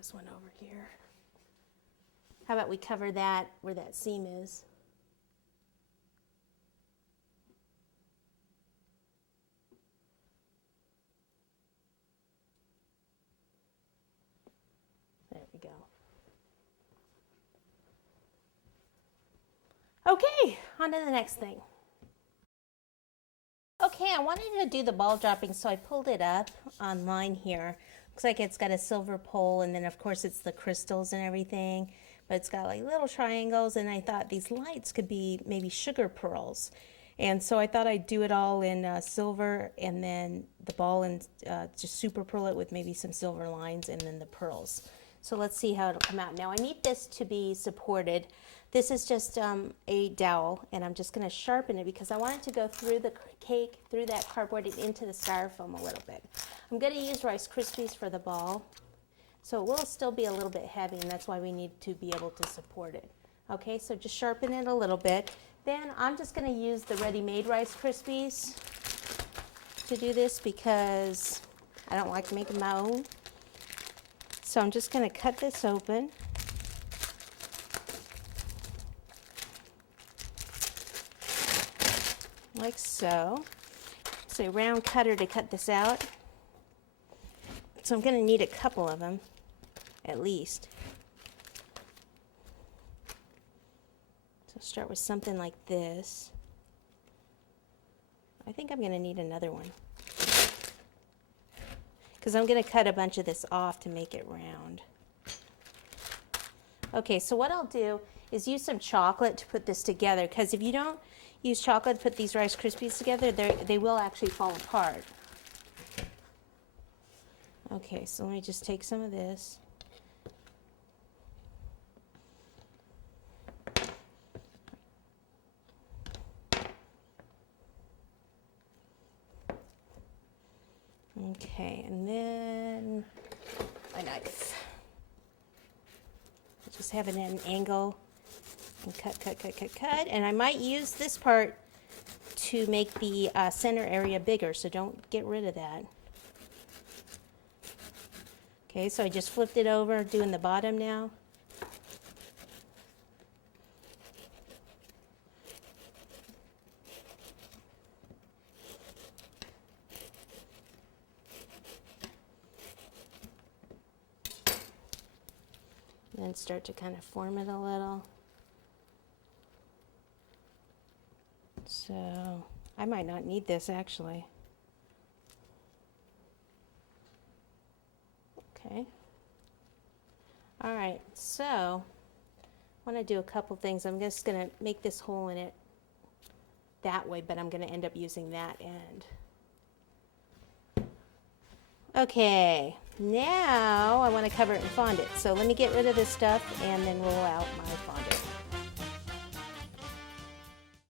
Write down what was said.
this one over here. How about we cover that where that seam is? There we go. Okay, on to the next thing. Okay, I wanted to do the ball dropping, so I pulled it up online here. Looks like it's got a silver pole, and then of course it's the crystals and everything, but it's got like little triangles, and I thought these lights could be maybe sugar pearls. And so I thought I'd do it all in silver, and then the ball, and just super pearl it with maybe some silver lines and then the pearls. So let's see how it'll come out. Now I need this to be supported. This is just a dowel, and I'm just going to sharpen it because I want it to go through the cake, through that cardboard, and into the styrofoam a little bit. I'm going to use Rice Krispies for the ball, so it will still be a little bit heavy, and that's why we need to be able to support it. Okay, so just sharpen it a little bit. Then I'm just going to use the ready-made Rice Krispies to do this because I don't like making my own. So I'm just going to cut this open. Like so. It's a round cutter to cut this out. So I'm going to need a couple of them, at least. So I'll start with something like this. I think I'm going to need another one, because I'm going to cut a bunch of this off to make it round. Okay, so what I'll do is use some chocolate to put this together, because if you don't use chocolate to put these Rice Krispies together, they will actually fall apart. Okay, so let me just take some of this. Okay, and then my knife. Just have it at an angle and cut. And I might use this part to make the center area bigger, so don't get rid of that. Okay, so I just flipped it over, doing the bottom now. And then start to kind of form it a little. So I might not need this actually. Okay. All right, so I want to do a couple things. I'm just going to make this hole in it that way, but I'm going to end up using that end. Okay, now I want to cover it in fondant. So let me get rid of this stuff and then roll out my fondant.